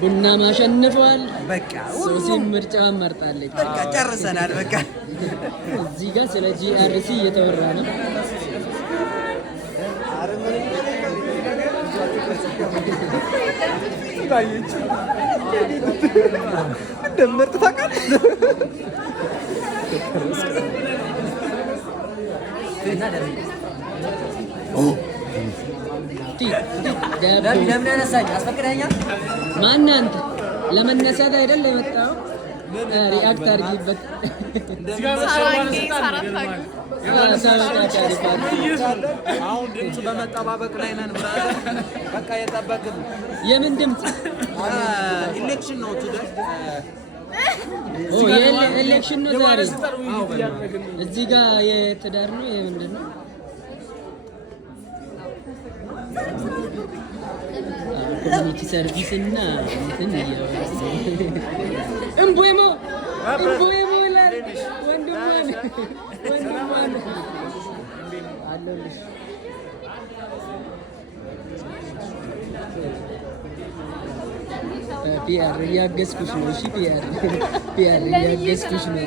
ቡና ማሸነፈዋል። በቃ ሶሲ ምርጫ መርጣለች። በቃ ጨርሰናል። በቃ እዚህ ጋር ስለ ጂአርሲ እየተወራ ነው። እንደምርጥ ታውቃለህ። ለምን ያነሳኝ አስፈቅደኛል? ማን አንተ? ለመነሳት አይደል የመጣው? ሪአክት አድርጊበት። አሁን ድምፅ በመጠባበቅ ላይ ነን። በቃ የጠበቅን የምን ድምፅ? ኢሌክሽን ነው ቱዴይ። ኤሌክሽን ነው ዛሬ። እዚህ ጋር የትዳር ነው የምንድን ነው? ኮሚኒቲ ሰርቪስ እና እንትን እምቦሞ ይላል ወንድሟን አለልሽ። ፒአር እያገዝኩሽ ነው። እሺ ፒአር እያገዝኩሽ ነው።